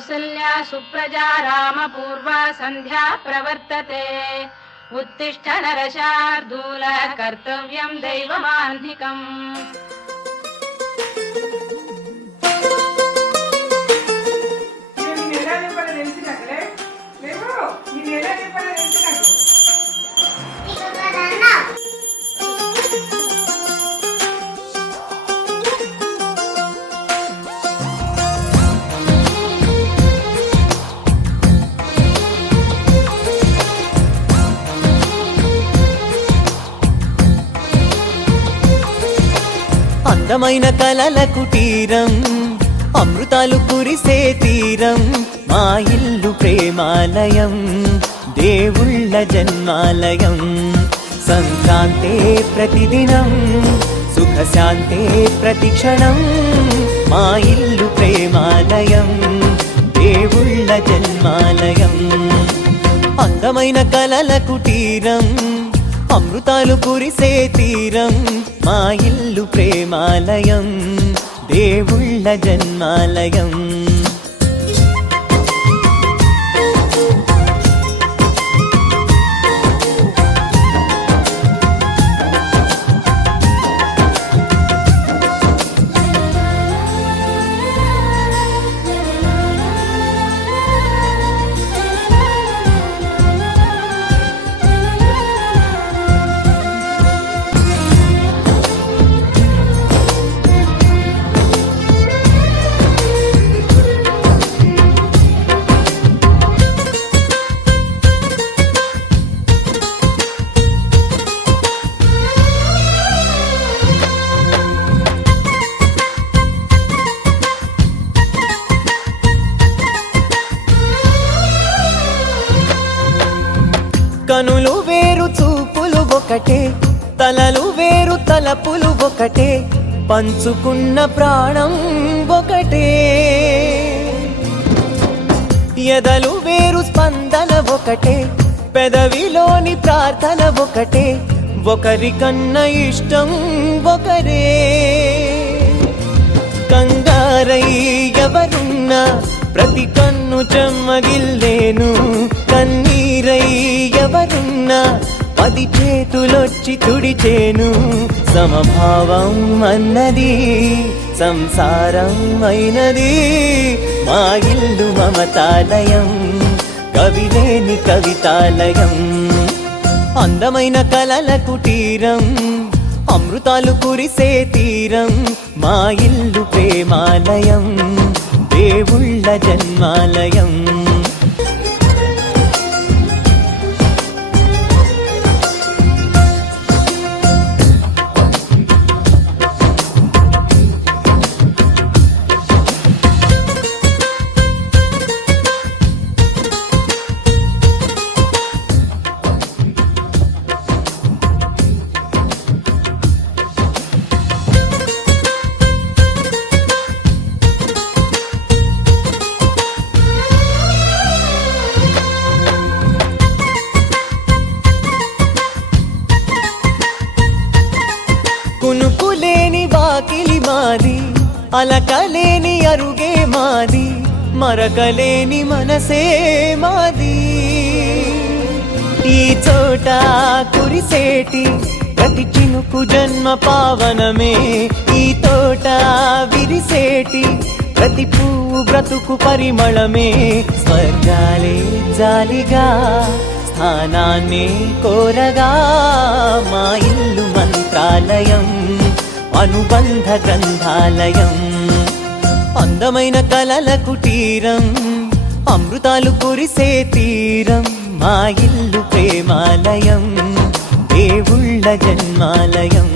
कौसल्या सुप्रजा रामपूर्वा सन्ध्या प्रवर्तते। उत्तिष्ठ नरशार्दूल कर्तव्यं दैवमाह्निकम्। అందమైన కలల కుటీరం అమృతాలు కురిసే తీరం మా ఇల్లు ప్రేమాలయం దేవుళ్ళ జన్మాలయం సంక్రాంతే ప్రతిదినం సుఖశాంతే ప్రతిక్షణం మా ఇల్లు ప్రేమాలయం దేవుళ్ళ జన్మాలయం అందమైన కలల కుటీరం అమృతాలు కురిసే తీరం మా ఇల్లు ప్రేమాలయం దేవుళ్ళ జన్మాలయం కనులు వేరు చూపులు ఒకటే తలలు వేరు తలపులు ఒకటే పంచుకున్న ప్రాణం ఒకటే ఎదలు వేరు స్పందన ఒకటే పెదవిలోని ప్రార్థన ఒకటే ఒకరికన్నా ఇష్టం ఒకరే కంగారై ఎవరున్నా ప్రతి కన్ను చెమ్మగిల్లేను కన్నీరై ఎవరున్నా 10 చేతులొచ్చి తుడిచేను సమభావం అన్నది సంసారం అయినది మా ఇల్లు మమతాలయం కవిలేని కవితాలయం అందమైన కలల కుటీరం అమృతాలు కురిసే తీరం మా ఇల్లు ప్రేమాలయం దేవుళ్ళ జన్మాలయం కునుకులేని వాకిలి మాది అలకలేని అరుగే మాది మరకలేని మనసే మాది ఈ చోట కురిసేటి ప్రతి చినుకు జన్మ పావనమే ఈ తోట విరిసేటి ప్రతి పువ్వు బ్రతుకు పరిమళమే స్వర్గాలే జాలిగా స్థానాన్ని కోరగా మా ఇల్లు మంత్రాలయం అనుబంధ గ్రంథాలయం అందమైన కలల కుటీరం అమృతాలు కురిసే తీరం మా ఇల్లు ప్రేమాలయం దేవుళ్ళ జన్మాలయం